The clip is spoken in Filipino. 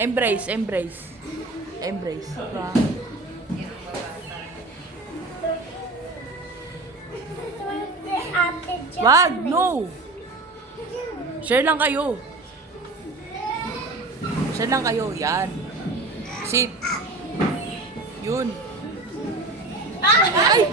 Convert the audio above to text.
Embrace, embrace. Embrace. Diba? Wag, no! Share lang kayo. Share lang kayo, yan. Sit. Yun. Ay!